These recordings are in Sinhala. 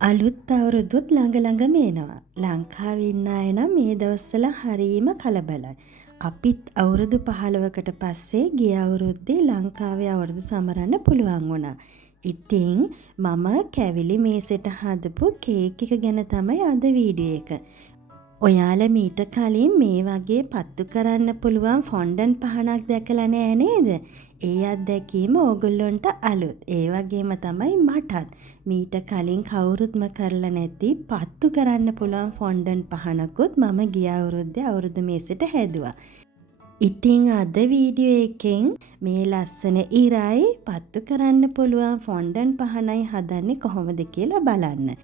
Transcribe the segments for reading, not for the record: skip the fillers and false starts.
අලුත් අවුරුදුත් ළඟ ළඟම එනවා. ලංකාවේ ඉන්න අය නම් මේ දවස්වල හරීම කලබලයි. අපිත් අවුරුදු 15කට පස්සේ ගිය අවුරුද්දේ ලංකාවේ අවුරුදු සමරන්න පුළුවන් වුණා. ඉතින් මම කැවිලි මේසෙට හදපු කේක් එක ගැන තමයි අද වීඩියෝ එක. ඔයාලා මීට කලින් මේ වගේ පත්තු කරන්න පුළුවන් ෆොන්ඩන් පහනක් දැකලා නෑ නේද? ඒ අත්දැකීම ඕගොල්ලොන්ට අලුත්. ඒ වගේම තමයි මටත්. මීට කලින් කවුරුත්ම කරලා නැති පත්තු කරන්න පුළුවන් ෆොන්ඩන් පහනකුත් මම ගිය අවුරුද්දේ අවුරුදු මේසෙට හැදුවා. ඉතින් අද වීඩියෝ එකෙන් මේ ලස්සන ඉරයි පත්තු කරන්න පුළුවන් ෆොන්ඩන් පහනයි හදන්නේ කොහොමද කියලා බලන්න.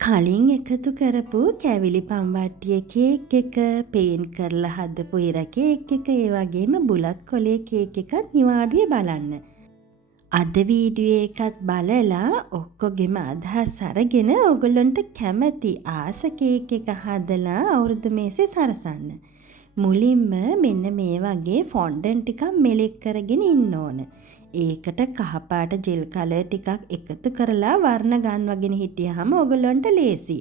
කලින් එකතු කරපු කැවිලි පම්වට්ටිය කේක් එක, පේන් කරලා හදපු ඉර කේක් එක, ඒ වගේම බුලත් කොලේ කේක් එකත් නිවාඩුවේ බලන්න. අද වීඩියෝ එකත් බලලා ඔක්කොගෙම අදහස් අරගෙන ඔයගොල්ලන්ට කැමති ආස කේක් එක හදලා අවුරුදු මේසේ සරසන්න. මුලින්ම මෙන්න මේ වගේ ෆොන්ඩන් ටිකක් මෙලෙක් කරගෙන ඉන්න ඕන. ඒකට කහපාට ජෙල් කලර් ටිකක් එකතු කරලා වර්ණ ගන්වගෙන හිටියහම ඔයගොල්ලන්ට ලේසි.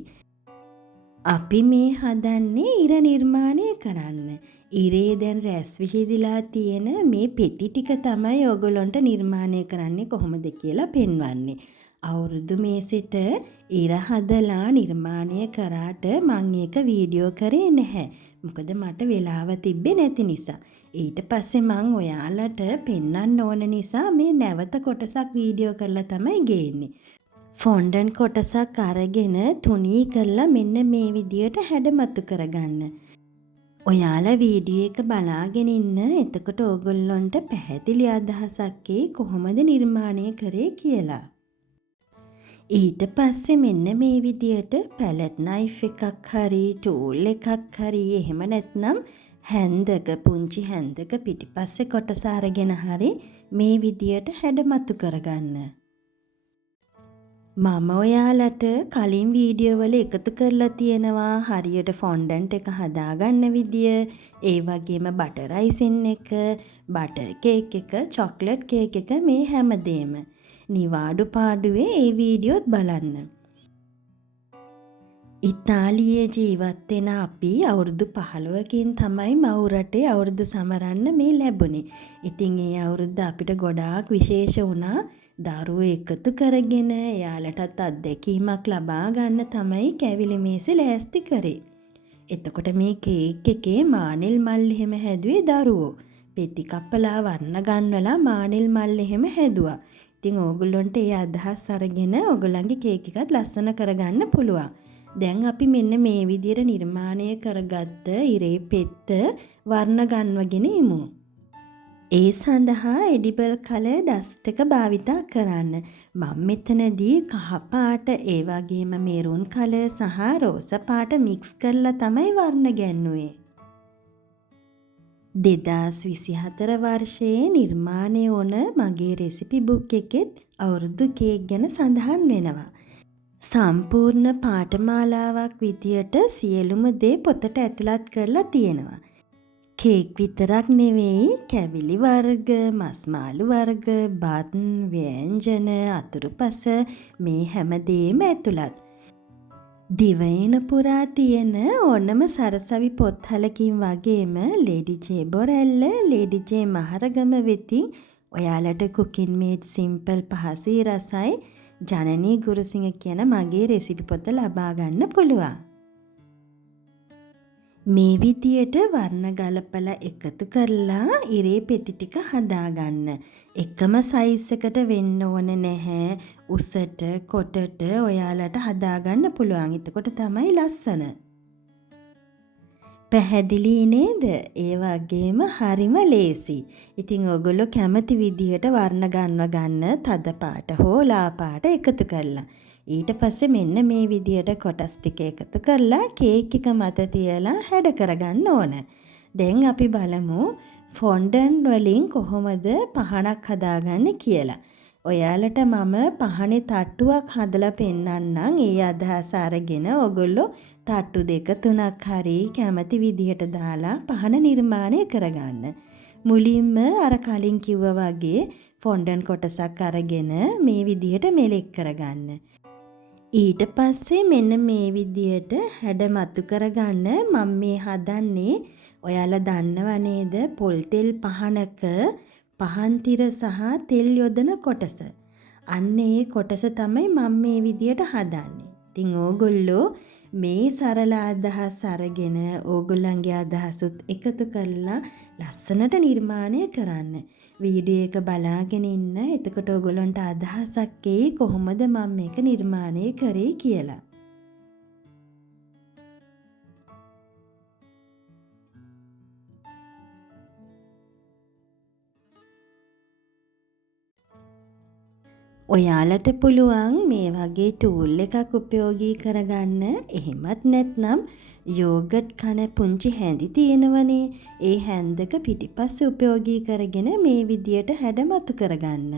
අපි මේ හදන්නේ ඉර නිර්මාණය කරන්න. ඉරේ දැන් රැස් විහිදිලා තියෙන මේ පෙති ටික තමයි ඔයගොල්ලන්ට නිර්මාණය කරන්නේ කොහොමද කියලා පෙන්වන්නේ. අවුරුදු මේසෙට ඉර හදලා නිර්මාණය කරාට මම ඒක වීඩියෝ කරේ නැහැ. මොකද මට වෙලාව තිබ්බේ නැති නිසා. ඊට පස්සේ මං ඔයාලට පෙන්වන්න ඕන නිසා මේ නැවත කොටසක් වීඩියෝ කරලා තමයි ගේන්නේ. ෆොන්ඩන් කොටසක් අරගෙන තුනී කරලා මෙන්න මේ විදියට හැඩමතු කරගන්න. ඔයාලා වීඩියෝ එක බලාගෙන ඉන්න. එතකොට ඕගොල්ලොන්ට පැහැදිලි අදහසක් කොහොමද නිර්මාණය කරේ කියලා. ඊට පස්සේ මෙන්න මේ විදියට පැලට් නයිෆ් එකක් හරි ටූල් එකක් හරි එහෙම නැත්නම් හැන්දක පුංචි හැන්දක පිටිපස්සේ කොටස අරගෙන හරි මේ විදියට හැඩමතු කරගන්න. මම ඔයාලට කලින් වීඩියෝ වල එකතු කරලා තියෙනවා හරියට ෆොන්ඩන්ට් එක හදාගන්න විදිය, ඒ වගේම බටර් අයිසින් එක, බටර් කේක් එක, චොක්ලට් කේක් එක මේ හැමදේම. නිවාඩු පාඩුවේ ඒ වීඩියෝත් බලන්න. ඉතාලියේ ජීවත් වෙන අපි අවුරුදු 15කින් තමයි මව් රටේ අවුරුදු සමරන්න මේ ලැබුණේ. ඉතින් ඒ අවුරුද්ද අපිට ගොඩාක් විශේෂ වුණා. දරුවෝ එකතු කරගෙන එයාලටත් අත්දැකීමක් ලබා ගන්න තමයි කැවිලි මේසේ ලෑස්ති කරේ. එතකොට මේ කේක් එකේ මානෙල් මල් එහෙම හැදුවේ දරුවෝ. පෙති කපලා වර්ණ ගන්වලා මානෙල් මල් එහෙම හැදුවා. ඉතින් ඕගොල්ලොන්ට ඒ අදහස් අරගෙන ඕගොල්ලන්ගේ කේක් එකත් ලස්සන කරගන්න පුළුවන්. දැන් අපි මෙන්න මේ විදියට නිර්මාණය කරගත්ත ඉරේ පෙත්ත වර්ණ ගන්වගෙන ඉමු. ඒ සඳහා එඩිබල් කලර් ඩස්ට් එක භාවිතා කරන්න. මම මෙතනදී කහ පාට ඒ වගේම මෙරුන් කලර් සහ රෝස පාට මික්ස් කරලා තමයි වර්ණ ගැන්නුවේ. 2024 වර්ෂයේ නිර්මාණය වුණ මගේ රෙසිපි බුක් එකෙත් අවුරුදු කේක් ගැන සඳහන් වෙනවා. සම්පූර්ණ පාඨමාලාවක් විදියට සියලුම දේ පොතට ඇතුළත් කරලා තියෙනවා. කේක් විතරක් නෙවෙයි කැවිලි වර්ග, මස් මාළු වර්ග, බත්, ව්‍යංජන, අතුරුපස මේ හැමදේම ඇතුළත්. දිවයින පුරා තියෙන ඕනම සරසවි පොත්හලකින් වගේම lady J Borella, lady J Maharagama වෙතින් ඔයාලට කුකින් මේඩ් සිම්පල් පහසුයි රසයි ජනනී ගුරුසිංහ කියන මගේ රෙසිපි පොත ලබා ගන්න පුළුවන්. මේ විදියට වර්ණ ගලපලා එකතු කරලා ඉරේ පෙති ටික හදාගන්න. එකම සයිස් එකට වෙන්න ඕන නැහැ. උසට කොටට ඔයාලට හදාගන්න පුළුවන්. එතකොට තමයි ලස්සන. පැහැදිලි නේද? ඒ වගේම හරිම ලේසි. ඉතින් ඔයගොල්ලෝ කැමති විදියට වර්ණ ගන්ව ගන්න තද පාට හෝ ලා පාට එකතු කරලා. ඊට පස්සේ මෙන්න මේ විදියට කොටස් ටික එකතු කරලා කේක් එක මත තියලා හැඩ කරගන්න ඕන. දැන් අපි බලමු ෆොන්ඩන් වලින් කොහොමද පහනක් හදාගන්නේ කියලා. ඔයාලට මම පහනේ තට්ටුවක් හදලා පෙන්නන්නම්. ඒ අදහස අරගෙන ඔයගොල්ලෝ තට්ටු 2 3ක් හරි කැමති විදියට දාලා පහන නිර්මාණය කරගන්න. මුලින්ම අර කලින් කිව්වා වගේ ෆොන්ඩන් කොටසක් අරගෙන මේ විදියට මෙලෙක් කරගන්න. ඊට පස්සේ මෙන්න මේ විදියට හැඩ මතු කරගන්න මම මේ හදන්නේ ඔයාලා දන්නව නේද පොල් තෙල් පහනක පහන් තිර සහ තෙල් යොදන කොටස. අන්න ඒ කොටස තමයි මම මේ විදියට හදන්නේ. ඉතින් ඕගොල්ලෝ මේ සරල අදහස් අරගෙන ඕගොල්ලන්ගේ අදහසුත් එකතු කරලා ලස්සනට නිර්මාණය කරන්න. වීඩියෝ එක බලාගෙන ඉන්න. එතකොට ඕගොල්ලන්ට අදහසක් එයි කොහොමද මම මේක නිර්මාණය කරේ කියලා. ඔයාලට පුළුවන් මේ වගේ ටූල් එකක් උපයෝගී කරගන්න. එහෙමත් නැත්නම් යෝගට් කන පුංචි හැඳි තියෙනවනේ. ඒ හැන්දක පිටිපස්සේ උපයෝගී කරගෙන මේ විදියට හැඩමතු කරගන්න.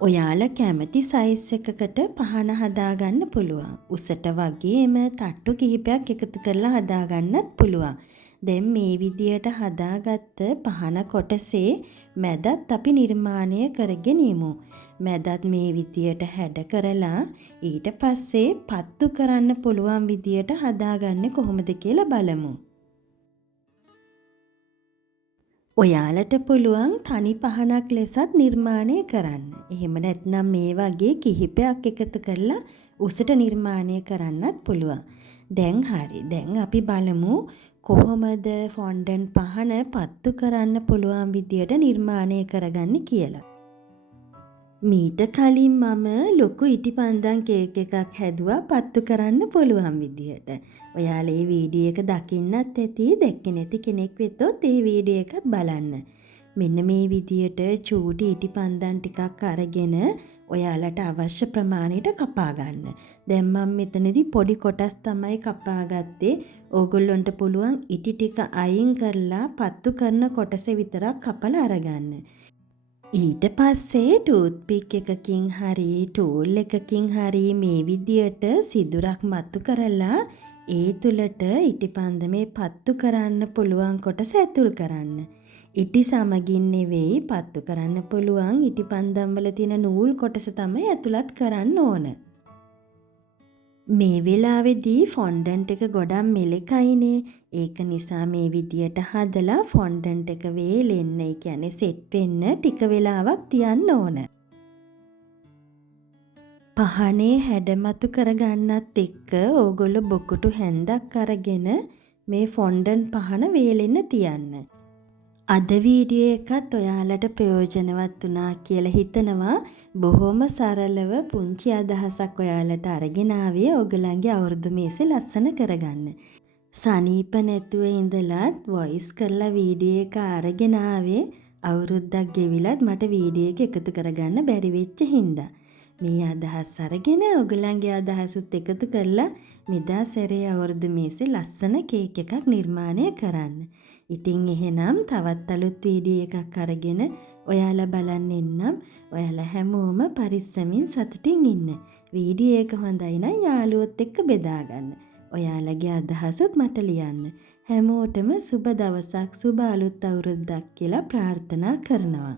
ඔයාලා කැමති සයිස් එකකට පහන හදාගන්න පුළුවන්. උසට වගේම තට්ටු කිහිපයක් එකතු කරලා හදාගන්නත් පුළුවන්. දැන් මේ විදියට හදාගත්ත පහන කොටසේ මැදත් අපි නිර්මාණය කරගෙන යමු. මැදත් මේ විදියට හැඩ කරලා ඊට පස්සේ පත්තු කරන්න පුළුවන් විදියට හදාගන්නේ කොහොමද කියලා බලමු. ඔයාලට පුළුවන් තනි පහනක් ලෙසත් නිර්මාණය කරන්න. එහෙම නැත්නම් මේ වගේ කිහිපයක් එකතු කරලා උසට නිර්මාණය කරන්නත් පුළුවන්. දැන් හරි. දැන් අපි බලමු කොහොමද ෆොන්ඩන්ට් පහන පත්තු කරන්න පුළුවන් විදියට නිර්මාණය කරගන්නේ කියලා. මීට කලින් මම ලොකු ඉටිපන්දම් කේක් එකක් හැදුවා පත්තු කරන්න පුළුවන් විදියට. ඔයාලා මේ වීඩියෝ එක දකින්නත් ඇති. දැක්කේ නැති කෙනෙක් වෙතොත් මේ වීඩියෝ එකත් බලන්න. මෙන්න මේ විදියට චූටි ඉටිපන්දම් ටිකක් අරගෙන ඔයාලට අවශ්‍ය ප්‍රමාණයට කපා ගන්න. දැන් මම මෙතනදී පොඩි කොටස් තමයි කපා ගත්තේ. ඕගොල්ලන්ට පුළුවන් ඉටි ටික අයින් කරලා පත්තු කරන කොටස විතරක් කපලා අරගන්න. ඊට පස්සේ ටූත් පික් එකකින් හරි ටූල් එකකින් හරි මේ විදියට සිදුරක් මතු කරලා ඒ තුලට ඉටිපන්දමේ පත්තු කරන්න පුළුවන් කොටස ඇතුල් කරන්න. ඉටි සමගින් නෙවෙයි පත්තු කරන්න පුළුවන් ඉටිපන්දම් වල තියෙන නූල් කොටස තමයි ඇතුළත් කරන්න ඕන. මේ වෙලාවේදී ෆොන්ඩන්ට් එක ගොඩක් මෙලකයිනේ. ඒක නිසා මේ විදියට හදලා ෆොන්ඩන්ට් එක වේලෙන්න, ඒ කියන්නේ සෙට් වෙන්න ටික වෙලාවක් තියන්න ඕන. පහනේ හැඩමතු කරගන්නත් එක්ක ඕගොල්ලෝ බොකුටු හැන්දක් අරගෙන මේ ෆොන්ඩන්ට් පහන වේලෙන්න තියන්න. අද වීඩියෝ එකත් ඔයාලට ප්‍රයෝජනවත් වුණා කියලා හිතනවා. බොහොම සරලව පුංචි අදහසක් ඔයාලට අරගෙන ආවේ ඔයගලන්ගේ අවුරුදු මේසේ ලස්සන කරගන්න. සනීප නැතුව ඉඳලත් වොයිස් කරලා වීඩියෝ එක අරගෙන ආවේ අවුරුද්දක් ගෙවිලත් මට වීඩියෝ එක එකතු කරගන්න බැරි වෙච්ච හින්දා. මේ අදහස් අරගෙන ඔයගලන්ගේ අදහසුත් එකතු කරලා මෙදා සැරේ අවුරුදු මේසේ ලස්සන කේක් එකක් නිර්මාණය කරන්න. ඉතින් එහෙනම් තවත් අලුත් වීඩියෝ එකක් අරගෙන ඔයාලා බලන්න එන්නම්. ඔයාලා හැමෝම පරිස්සමින් සතුටින් ඉන්න. වීඩියෝ එක හොඳයි නම් යාළුවොත් එක්ක බෙදා ගන්න. ඔයාලගේ අදහසුත් මට ලියන්න. හැමෝටම සුබ දවසක් සුබ අලුත් අවුරුද්දක් කියලා ප්‍රාර්ථනා කරනවා.